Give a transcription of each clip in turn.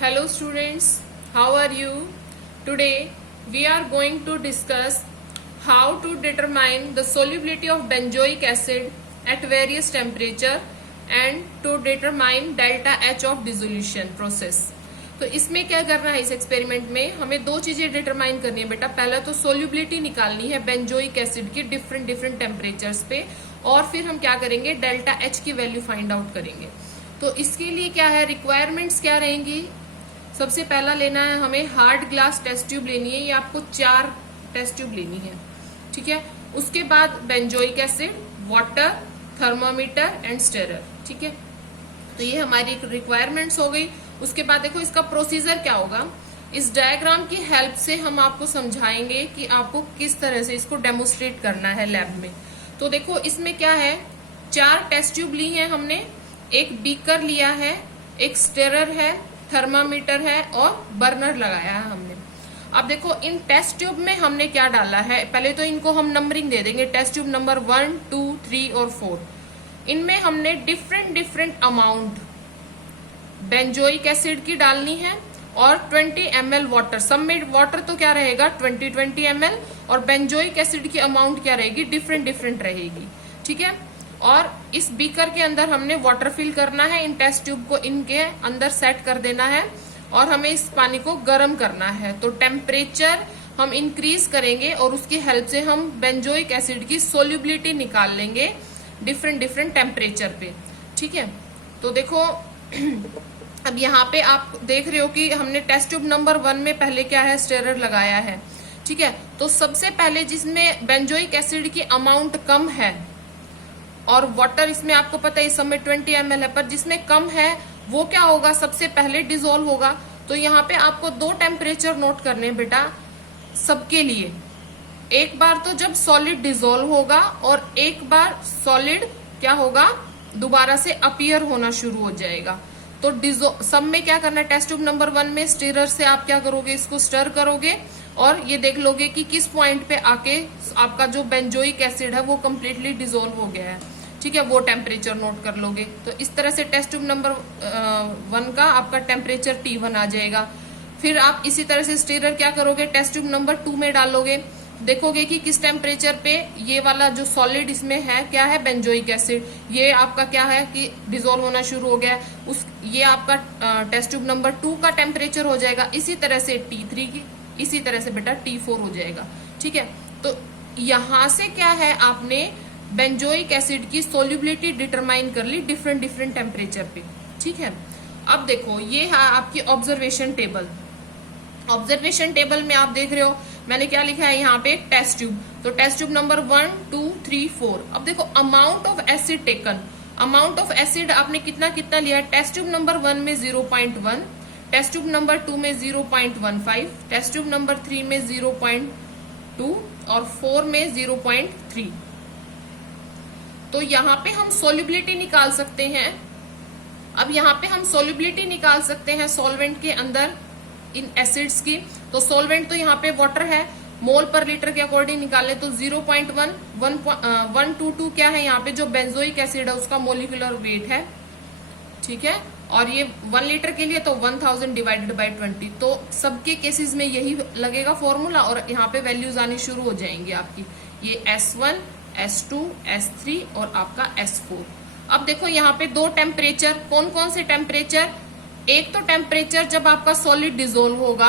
Hello students, how are you? Today we are going to discuss how to determine the solubility of benzoic acid at various temperature and to determine delta H of dissolution process. तो इसमें क्या करना है, इस experiment में हमें दो चीजें डिटरमाइन करनी है बेटा। पहला तो सोल्यूबिलिटी निकालनी है बेंजोइक एसिड की डिफरेंट डिफरेंट टेम्परेचर्स पे, और फिर हम क्या करेंगे, डेल्टा एच की वैल्यू फाइंड आउट करेंगे। तो इसके लिए क्या है, रिक्वायरमेंट्स क्या रहेंगी। सबसे पहला लेना है हमें हार्ड ग्लास टेस्ट ट्यूब लेनी है, ये आपको 4 टेस्ट ट्यूब लेनी है, ठीक है। उसके बाद benzoic acid, water, thermometer and स्टेरर, ठीक है। तो ये हमारी रिक्वायरमेंट्स हो गई। उसके बाद देखो इसका प्रोसीजर क्या होगा, इस डायग्राम की हेल्प से हम आपको समझाएंगे कि आपको किस तरह से इसको डेमोस्ट्रेट करना है लैब में। तो देखो इसमें क्या है, 4 टेस्ट ट्यूब ली है हमने, एक बीकर लिया है, एक स्टेरर है, थर्मामीटर है और बर्नर लगाया है हमने। अब देखो इन टेस्ट ट्यूब में हमने क्या डाला है, पहले तो इनको हम नंबरिंग दे देंगे, टेस्ट ट्यूब नंबर 1, 2, 3 और 4। इनमें हमने different different amount benzoic acid की डालनी है और 20 ml वाटर। सब में वाटर तो क्या रहेगा 20 ml, और बेंजोइक एसिड की अमाउंट क्या रहेगी, डिफरेंट डिफरेंट रहेगी, ठीक है। और इस बीकर के अंदर हमने वाटर फिल करना है, इन टेस्ट ट्यूब को इनके अंदर सेट कर देना है और हमें इस पानी को गर्म करना है। तो टेम्परेचर हम इंक्रीज करेंगे और उसकी हेल्प से हम बेंजोइक एसिड की सोल्यूबिलिटी निकाल लेंगे डिफरेंट डिफरेंट टेम्परेचर पे, ठीक है। तो देखो अब यहाँ पे आप देख रहे हो कि हमने टेस्ट ट्यूब नंबर 1 में पहले क्या है, स्टेरर लगाया है, ठीक है। तो सबसे पहले जिसमें बेंजोइक एसिड की अमाउंट कम है और वाटर इसमें आपको पता है इस समय 20 ml है, पर जिसमें कम है वो क्या होगा, सबसे पहले डिसॉल्व होगा। तो यहाँ पे आपको 2 टेम्परेचर नोट करने हैं बेटा सबके लिए। एक बार तो जब सॉलिड डिसॉल्व होगा और एक बार सॉलिड क्या होगा, दोबारा से अपीयर होना शुरू हो जाएगा। तो सब में क्या करना है, टेस्ट ट्यूब नंबर 1 में स्टीरर से आप क्या करोगे, इसको स्टर करोगे और ये देख लोगे कि किस पॉइंट पे आके आपका जो बेंजोइक एसिड है वो कंप्लीटली डिसॉल्व हो गया है, ठीक है। वो टेम्परेचर नोट कर लोगे। तो इस तरह से टेस्ट ट्यूब नंबर 1 का आपका टेम्परेचर T1 आ जाएगा। फिर आप इसी तरह से स्टीरर क्या करोगे, टेस्ट ट्यूब नंबर 2 में डालोगे, देखोगे कि किस टेम्परेचर पे ये वाला जो सॉलिड इसमें है क्या है, बेंजोइक एसिड, ये आपका क्या है कि डिसॉल्व होना शुरू हो गया है। ये आपका टेस्ट ट्यूब नंबर 2 का टेम्परेचर हो जाएगा। इसी तरह से T3 की, इसी तरह से बेटा T4 हो जाएगा, ठीक है। तो यहां से क्या है, आपने बेंजोइक एसिड की सोल्यूबिलिटी डिटरमाइन कर ली डिफरेंट डिफरेंट टेम्परेचर पे, ठीक है। अब देखो ये है आपकी ऑब्जर्वेशन टेबल। ऑब्जर्वेशन टेबल में आप देख रहे हो मैंने क्या लिखा है यहाँ पे, टेस्ट ट्यूब। तो टेस्ट ट्यूब नंबर 1, 2, 3, 4। अब देखो amount of acid taken, amount of acid आपने कितना कितना लिया है, टेस्ट ट्यूब नंबर 1 में 0.1, टेस्ट ट्यूब नंबर 2 में 0.15, टेस्ट ट्यूब नंबर 3 में 0.2 और 4 में 0.3। तो यहाँ पे हम सोल्यूबिलिटी निकाल सकते हैं। अब यहाँ पे हम सोल्यूबिलिटी निकाल सकते हैं सॉल्वेंट के अंदर इन एसिड्स की। तो सॉल्वेंट तो यहाँ पे वाटर है, मोल पर लीटर के अकॉर्डिंग निकाले तो 0.1, 122 क्या है यहाँ पे, जो बेंजोइक एसिड है उसका मोलिकुलर वेट है, ठीक है। और ये 1 लीटर के लिए तो 1000 डिवाइडेड बाई 20। तो सबके केसेस में यही लगेगा फॉर्मूला और यहाँ पे वैल्यूज आनी शुरू हो जाएंगी आपकी, ये S1, S2, S3 और आपका S4। अब देखो यहाँ पे 2 टेम्परेचर, कौन कौन से टेम्परेचर, एक तो टेम्परेचर जब आपका सॉलिड डिसॉल्व होगा,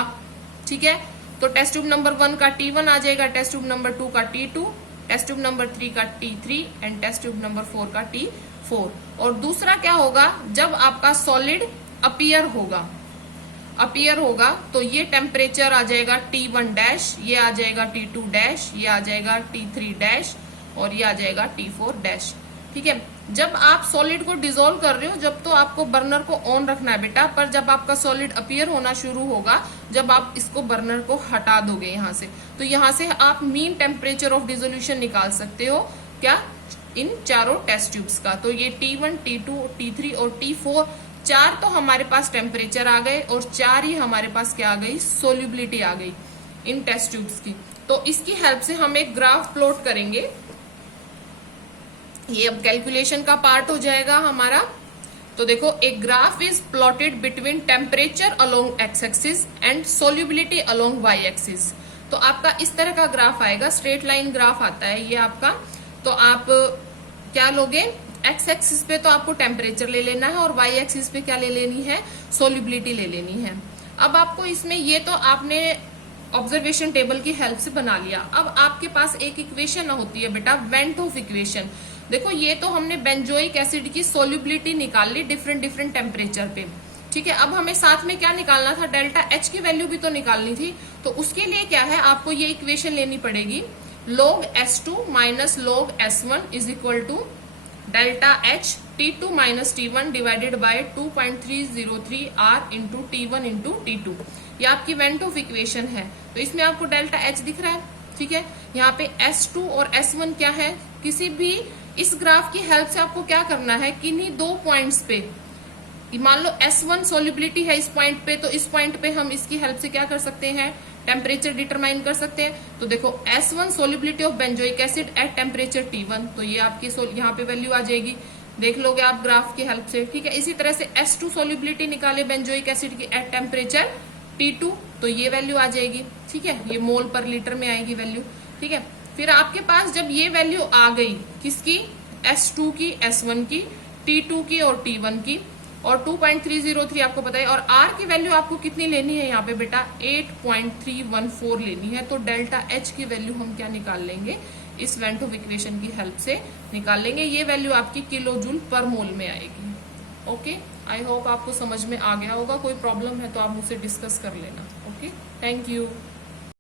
ठीक है। तो टेस्ट ट्यूब नंबर 1 का T1 आ जाएगा, टेस्ट ट्यूब नंबर 2 का T2, टेस्ट ट्यूब नंबर 3 का T3 and test tube number 4 का T4। और दूसरा क्या होगा, जब आपका सॉलिड अपीयर होगा तो ये टेम्परेचर आ जाएगा T1 डैश, ये आ जाएगा T2 डैश, ये आ जाएगा T3 डैश और ये आ जाएगा T4 डैश, ठीक है। जब आप सॉलिड को डिसॉल्व कर रहे हो जब तो आपको बर्नर को ऑन रखना है बेटा, पर जब आपका सॉलिड अपीयर होना शुरू होगा, जब आप इसको बर्नर को हटा दोगे यहाँ से, तो यहाँ से आप मीन टेम्परेचर ऑफ डिसोल्यूशन निकाल सकते हो क्या, इन चारों टेस्ट ट्यूब्स का। तो ये T1, T2, T3 और T4, 4 तो हमारे पास टेम्परेचर आ गए और 4 ही हमारे पास क्या आ गई, सोल्यूबिलिटी आ गई इन टेस्ट ट्यूब्स की। तो इसकी हेल्प से हम एक ग्राफ प्लॉट करेंगे, ये अब कैलकुलेशन का पार्ट हो जाएगा हमारा। तो देखो, एक graph is plotted between temperature along x axis and solubility along y axis. तो आपका इस तरह का ग्राफ आएगा, स्ट्रेट लाइन ग्राफ आता है ये आपका। तो आप क्या लोगे, एक्स एक्सिस पे तो आपको टेम्परेचर ले लेना है और वाई एक्सिस पे क्या ले लेनी है, सोल्यूबिलिटी ले लेनी है। अब आपको इसमें ये तो आपने ऑब्जर्वेशन टेबल की हेल्प से बना लिया। अब आपके पास एक इक्वेशन होती है बेटा, वेंट ऑफ इक्वेशन। देखो, ये तो हमने बेंजोइक एसिड की सोल्यूबिलिटी निकाल ली डिफरेंट डिफरेंट टेम्परेचर पे, ठीक है। अब हमें साथ में क्या निकालना था, डेल्टा एच की वैल्यू भी तो निकालनी थी। तो उसके लिए क्या है, आपको ये इक्वेशन लेनी पड़ेगी, log S2 minus log S1 is equal to delta H T2 minus T1 divided by 2.303 R into T1 into T2। ये आपकी वेंट ऑफ इक्वेशन है। तो इसमें आपको डेल्टा एच दिख रहा है, ठीक है। यहाँ पे S2 और S1 क्या है, किसी भी इस ग्राफ की हेल्प से आपको क्या करना है, किन्हीं दो पॉइंट्स पे, मान लो S1 सोल्यूबिलिटी है इस पॉइंट पे, तो इस पॉइंट पे हम इसकी हेल्प से क्या कर सकते हैं, टेम्परेचर डिटरमाइन कर सकते हैं। तो देखो, S1 solubility of benzoic acid at temperature T1, तो ये आपकी यहाँ पे वैल्यू आ जाएगी, देख लोगे आप ग्राफ की हेल्प से, ठीक है। इसी तरह से S2 सोल्यूबिलिटी निकाले बेंजोइक एसिड की एट टेम्परेचर T2, तो ये वैल्यू आ जाएगी, ठीक है। ये मोल पर लीटर में आएगी वैल्यू, ठीक है। फिर आपके पास जब ये वैल्यू आ गई, किसकी, S2 की, S1 की, T2 की और T1 की, और 2.303 आपको पता है, और R की वैल्यू आपको कितनी लेनी है यहाँ पे बेटा, 8.314 लेनी है। तो डेल्टा H की वैल्यू हम क्या निकाल लेंगे, इस वेंट ऑफ इक्वेशन की हेल्प से निकाल लेंगे। ये वैल्यू आपकी किलो जूल पर मोल में आएगी। ओके, आई होप आपको समझ में आ गया होगा। कोई प्रॉब्लम है तो आप मुझसे डिस्कस कर लेना। Okay, thank you.